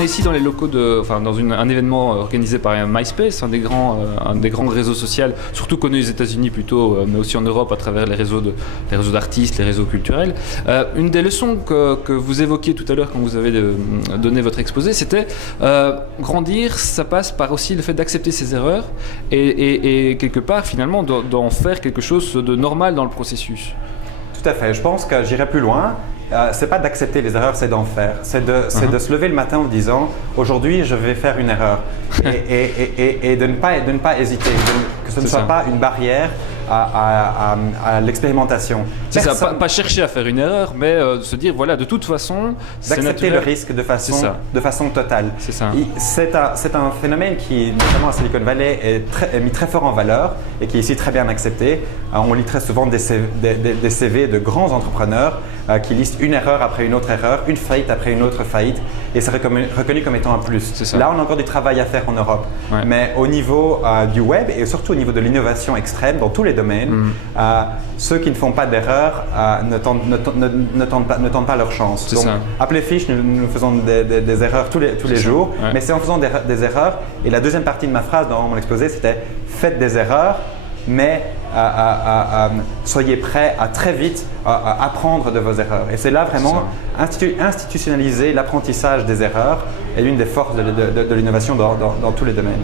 est ici dans les locaux dans un événement organisé par MySpace, un des grands réseaux sociaux, surtout connu aux États-Unis plutôt, mais aussi en Europe à travers les réseaux d'artistes, les réseaux culturels. Une des leçons que vous évoquiez tout à l'heure quand vous avez donné votre exposé, c'était grandir, ça passe par aussi le fait d'accepter ses erreurs et quelque part finalement d'en faire quelque chose de normal dans le processus. Tout à fait. Je pense que j'irai plus loin. C'est pas d'accepter les erreurs, c'est d'en faire. C'est de se lever le matin en disant aujourd'hui je vais faire une erreur et de ne pas hésiter, que ce ne soit pas une barrière à l'expérimentation. C'est ça, pas chercher à faire une erreur, mais se dire voilà, de toute façon, d'accepter le risque de façon totale. C'est ça. C'est un phénomène qui, notamment à Silicon Valley, est mis très fort en valeur et qui est ici très bien accepté. On lit très souvent des CV de grands entrepreneurs qui listent une erreur après une autre erreur, une faillite après une autre faillite, et c'est reconnu comme étant un plus. Là, on a encore du travail à faire en Europe. Ouais. Mais au niveau du web et surtout au niveau de l'innovation extrême dans tous les domaines, ceux qui ne font pas d'erreur ne tentent pas leur chance. Donc, à Playfish, nous faisons des erreurs tous les jours, mais c'est en faisant des erreurs. Et la deuxième partie de ma phrase dans mon exposé, c'était « faites des erreurs ». Mais soyez prêts à très vite apprendre de vos erreurs. Et c'est là vraiment institutionnaliser l'apprentissage des erreurs est l'une des forces de l'innovation dans tous les domaines.